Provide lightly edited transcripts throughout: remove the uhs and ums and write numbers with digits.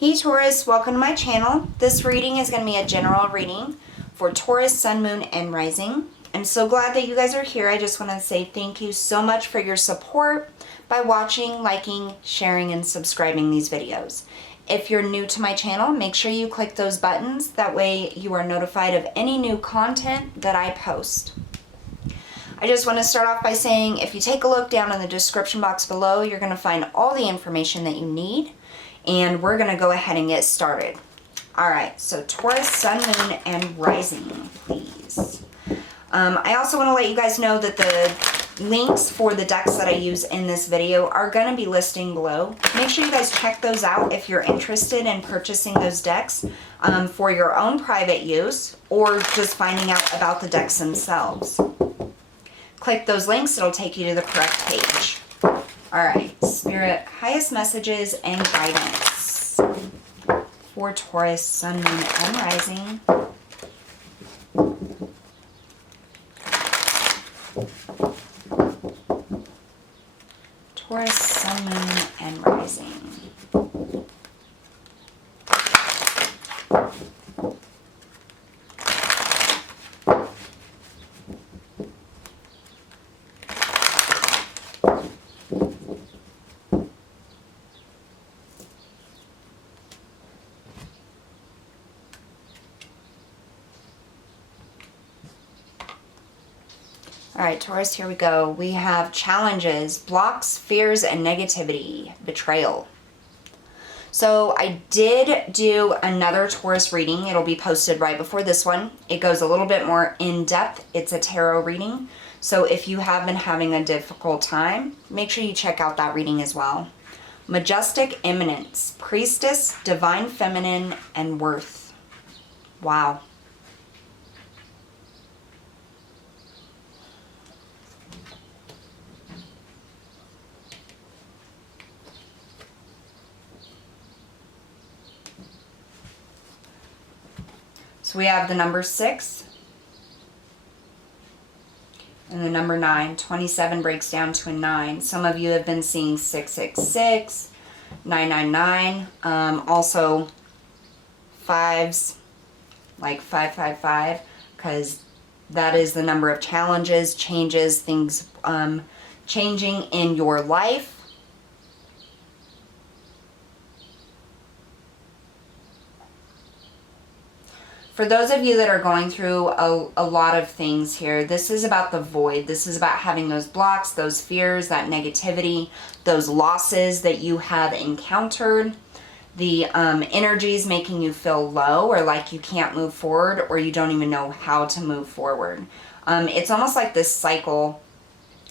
Hey Taurus, welcome to my channel. This reading is going to be a general reading for Taurus, Sun, Moon, and Rising. I'm so glad that you guys are here. I just want to say thank you so much for your support by watching, liking, sharing, and subscribing these videos. If you're new to my channel, make sure you click those buttons. That way you are notified of any new content that I post. I just want to start off by saying if you take a look down in the description box below, you're going to find all the information that you need. And we're going to go ahead and get started. All right, so Taurus, Sun, Moon, and Rising, please. I also want to let you guys know that the links for the decks that I use in this video are going to be listing below. Make sure you guys check those out if you're interested in purchasing those decks for your own private use or just finding out about the decks themselves. Click those links, it'll take you to the correct page. All right, Spirit, highest messages and guidance for Taurus, Sun, Moon, and Rising. Taurus, Sun, Moon, and Rising. All right, Taurus, here we go. We have challenges, blocks, fears, and negativity, betrayal. So I did do another Taurus reading. It'll be posted right before this one. It goes a little bit more in depth. It's a tarot reading. So if you have been having a difficult time, make sure you check out that reading as well. Majestic Eminence, Priestess, Divine Feminine, and Worth. Wow. So we have the number 6 and the number 9. 27 breaks down to a 9. Some of you have been seeing 666, 999, also 5s like 555, because that is the number of challenges, changes, things changing in your life. For those of you that are going through a lot of things here, this is about the void. This is about having those blocks, those fears, that negativity, those losses that you have encountered, the energies making you feel low or like you can't move forward or you don't even know how to move forward. It's almost like this cycle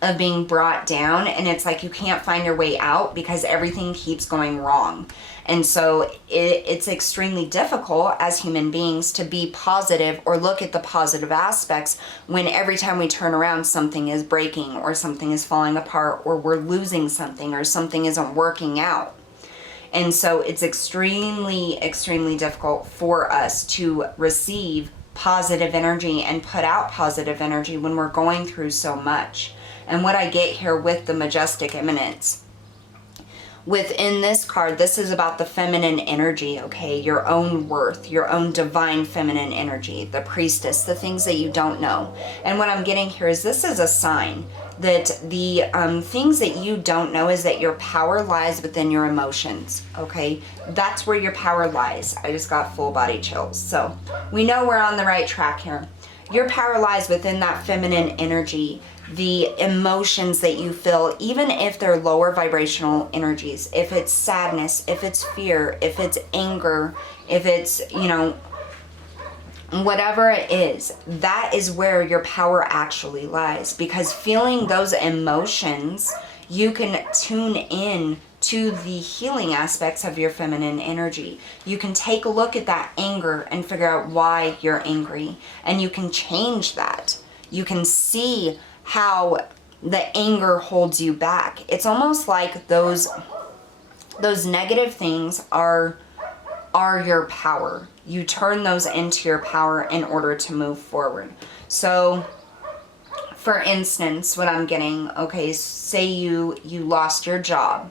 of being brought down, and it's like you can't find your way out because everything keeps going wrong. And so it's extremely difficult as human beings to be positive or look at the positive aspects when every time we turn around something is breaking or something is falling apart or we're losing something or something isn't working out. And so it's extremely, extremely difficult for us to receive positive energy and put out positive energy when we're going through so much. And what I get here with the Majestic Eminence, within this card, this is about the feminine energy, okay? Your own worth, your own divine feminine energy, the priestess, the things that you don't know. And what I'm getting here is this is a sign that the things that you don't know is that your power lies within your emotions, okay? That's where your power lies. I just got full body chills. So we know we're on the right track here. Your power lies within that feminine energy, the emotions that you feel, even if they're lower vibrational energies, if it's sadness, if it's fear, if it's anger, if it's, whatever it is, that is where your power actually lies. Because feeling those emotions, you can tune in to the healing aspects of your feminine energy. You can take a look at that anger and figure out why you're angry, and you can change that. You can see how the anger holds you back. It's almost like those negative things are your power. You turn those into your power in order to move forward. So for instance, what I'm getting, okay, say you lost your job.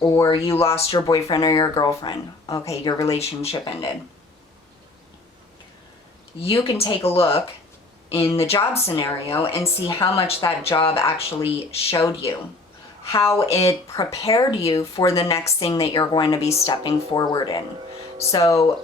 or you lost your boyfriend or your girlfriend. Okay, your relationship ended. You can take a look in the job scenario and see how much that job actually showed you, how it prepared you for the next thing that you're going to be stepping forward in. So,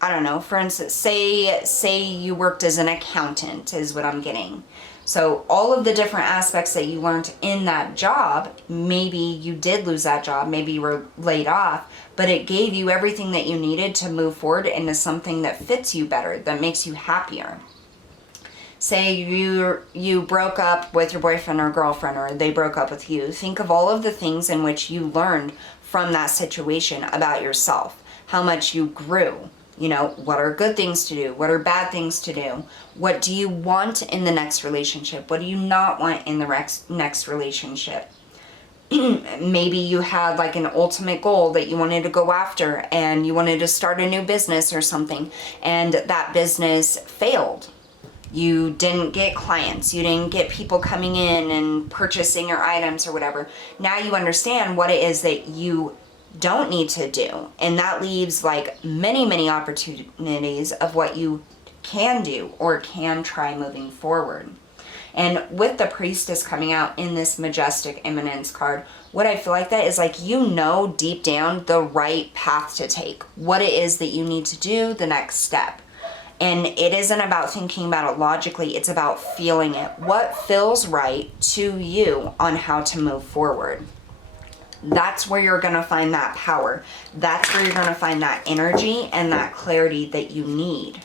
I don't know, for instance, say you worked as an accountant is what I'm getting. So all of the different aspects that you learned in that job, maybe you did lose that job, maybe you were laid off, but it gave you everything that you needed to move forward into something that fits you better, that makes you happier. Say you broke up with your boyfriend or girlfriend, or they broke up with you. Think of all of the things in which you learned from that situation about yourself, how much you grew. You know, what are good things to do? What are bad things to do? What do you want in the next relationship? What do you not want in the next relationship? Maybe you had like an ultimate goal that you wanted to go after, and you wanted to start a new business or something, and that business failed. You didn't get clients, you didn't get people coming in and purchasing your items or whatever. Now you understand what it is that you don't need to do, and that leaves like many opportunities of what you can do or can try moving forward. And with the Priestess coming out in this Majestic Eminence card, what I feel like that is like, you know, deep down the right path to take, what it is that you need to do, the next step. And it isn't about thinking about it logically, it's about feeling it. What feels right to you on how to move forward. That's where you're going to find that power. That's where you're going to find that energy and that clarity that you need.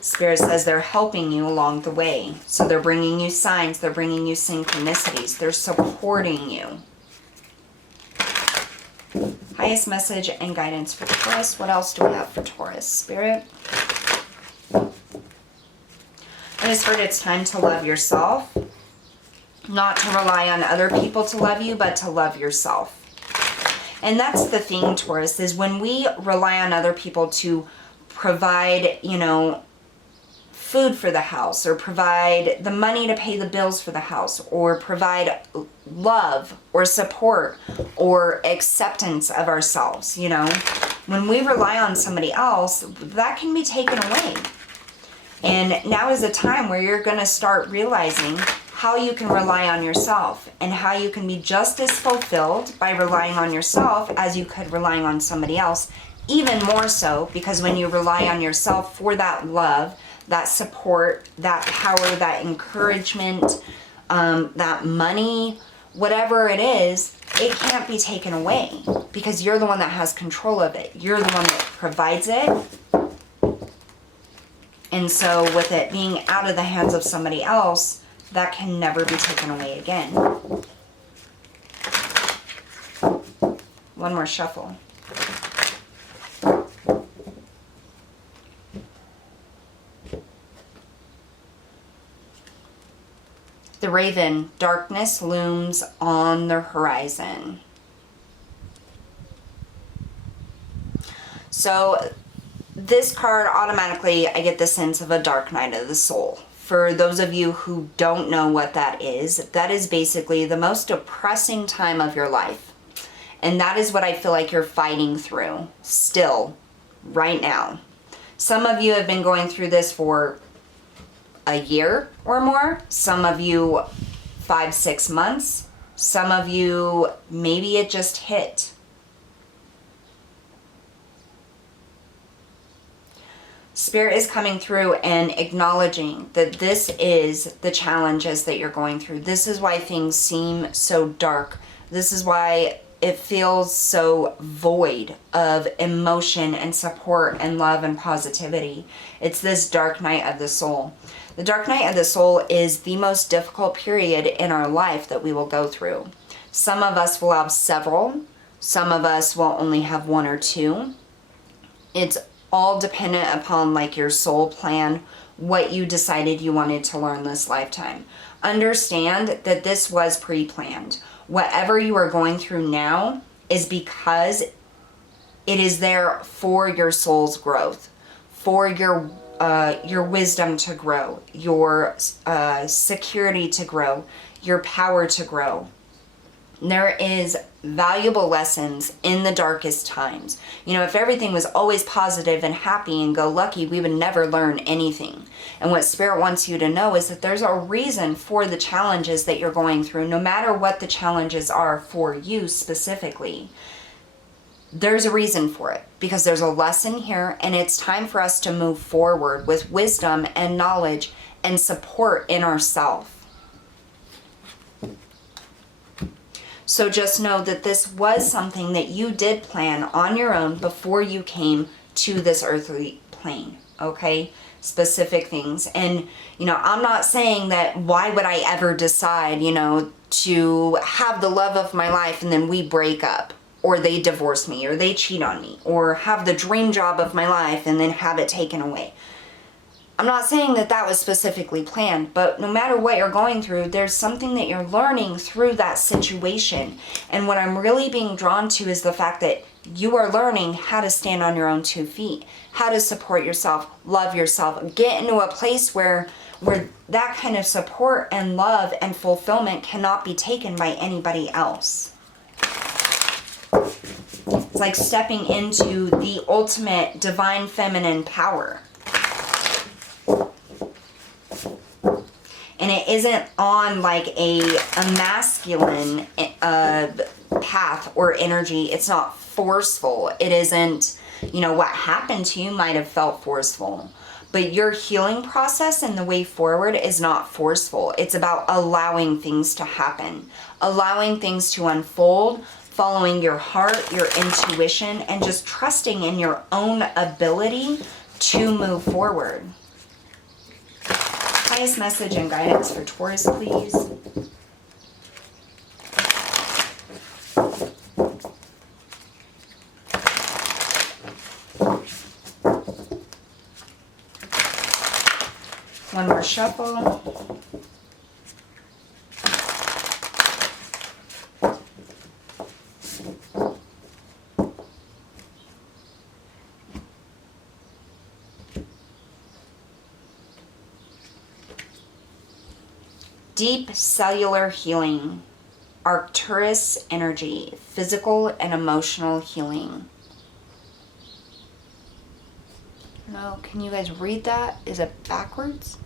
Spirit says they're helping you along the way. So they're bringing you signs, they're bringing you synchronicities, they're supporting you. Highest message and guidance for Taurus. What else do we have for Taurus, Spirit? I just heard it's time to love yourself. Not to rely on other people to love you, but to love yourself. And that's the thing, Taurus, is when we rely on other people to provide, you know, food for the house, or provide the money to pay the bills for the house, or provide love or support or acceptance of ourselves, you know, when we rely on somebody else, that can be taken away. And now is a time where you're going to start realizing how you can rely on yourself and how you can be just as fulfilled by relying on yourself as you could relying on somebody else, even more so, because when you rely on yourself for that love, that support, that power, that encouragement, that money, whatever it is, it can't be taken away because you're the one that has control of it. You're the one that provides it. And so with it being out of the hands of somebody else, that can never be taken away again. One more shuffle. The Raven, darkness looms on the horizon. So this card, automatically, I get the sense of a dark night of the soul. For those of you who don't know what that is basically the most depressing time of your life. And that is what I feel like you're fighting through still, right now. Some of you have been going through this for a year or more. Some of you 5-6 months. Some of you, maybe it just hit. Spirit is coming through and acknowledging that this is the challenges that you're going through. This is why things seem so dark. This is why it feels so void of emotion and support and love and positivity. It's this dark night of the soul. The dark night of the soul is the most difficult period in our life that we will go through. Some of us will have several. Some of us will only have one or two. It's all dependent upon like your soul plan, what you decided you wanted to learn this lifetime. Understand that this was pre-planned. Whatever you are going through now is because it is there for your soul's growth, for your wisdom to grow, your security to grow, your power to grow. There is valuable lessons in the darkest times. You know, if everything was always positive and happy and go lucky, we would never learn anything. And what Spirit wants you to know is that there's a reason for the challenges that you're going through, no matter what the challenges are for you specifically. There's a reason for it, because there's a lesson here, and it's time for us to move forward with wisdom and knowledge and support in ourselves. So just know that this was something that you did plan on your own before you came to this earthly plane, okay? Specific things. And, you know, I'm not saying that why would I ever decide, you know, to have the love of my life and then we break up, or they divorce me, or they cheat on me, or have the dream job of my life and then have it taken away. I'm not saying that that was specifically planned, but no matter what you're going through, there's something that you're learning through that situation. And what I'm really being drawn to is the fact that you are learning how to stand on your own 2 feet, how to support yourself, love yourself, get into a place where that kind of support and love and fulfillment cannot be taken by anybody else. It's like stepping into the ultimate divine feminine power. And it isn't on like a masculine path or energy. It's not forceful. It isn't, you know, what happened to you might have felt forceful. But your healing process and the way forward is not forceful. It's about allowing things to happen, allowing things to unfold, following your heart, your intuition, and just trusting in your own ability to move forward. Highest message and guidance for Taurus, please. One more shuffle. Deep cellular healing, Arcturus energy, physical and emotional healing. No, can you guys read that? Is it backwards?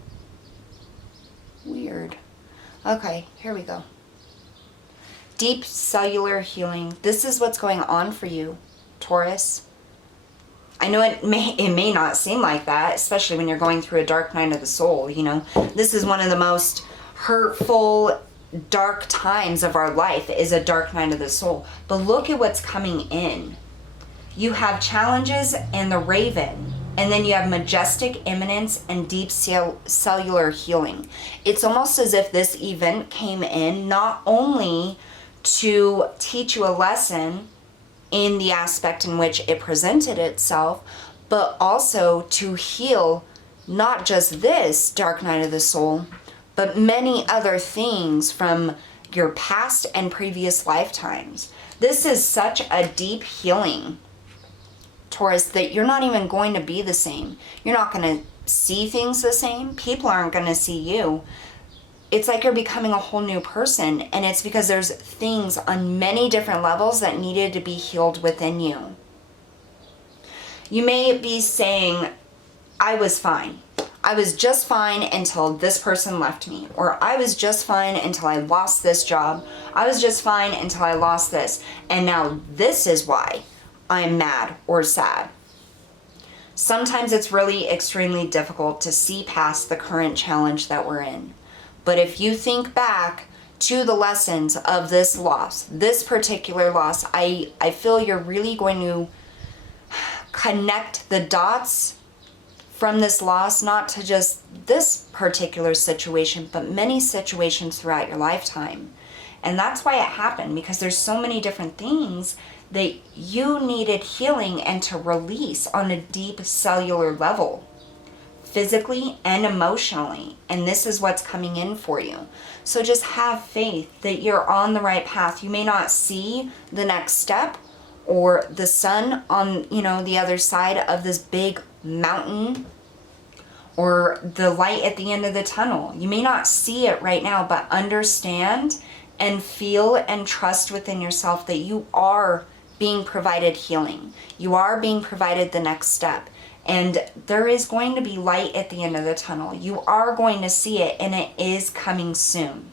Weird. Okay, here we go. Deep cellular healing. This is what's going on for you, Taurus. I know it may not seem like that, especially when you're going through a dark night of the soul, you know. This is one of the most hurtful, dark times of our life, is a dark night of the soul. But look at what's coming in. You have challenges and the Raven, and then you have majestic imminence and deep cellular healing. It's almost as if this event came in not only to teach you a lesson in the aspect in which it presented itself, but also to heal not just this dark night of the soul, but many other things from your past and previous lifetimes. This is such a deep healing, Taurus, that you're not even going to be the same. You're not going to see things the same. People aren't going to see you. It's like you're becoming a whole new person, and it's because there's things on many different levels that needed to be healed within you. You may be saying, I was fine. I was just fine until this person left me. Or I was just fine until I lost this job. I was just fine until I lost this. And now this is why I'm mad or sad. Sometimes it's really extremely difficult to see past the current challenge that we're in. But if you think back to the lessons of this loss, this particular loss, I feel you're really going to connect the dots from this loss, not to just this particular situation, but many situations throughout your lifetime. And that's why it happened, because there's so many different things that you needed healing and to release on a deep cellular level, physically and emotionally. And this is what's coming in for you. So just have faith that you're on the right path. You may not see the next step or the sun on, you know, the other side of this big mountain or the light at the end of the tunnel. You may not see it right now, but understand and feel and trust within yourself that you are being provided healing. You are being provided the next step. And there is going to be light at the end of the tunnel. You are going to see it, and it is coming soon.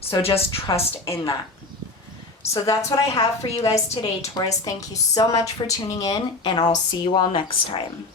So just trust in that. So that's what I have for you guys today, Taurus. Thank you so much for tuning in, and I'll see you all next time.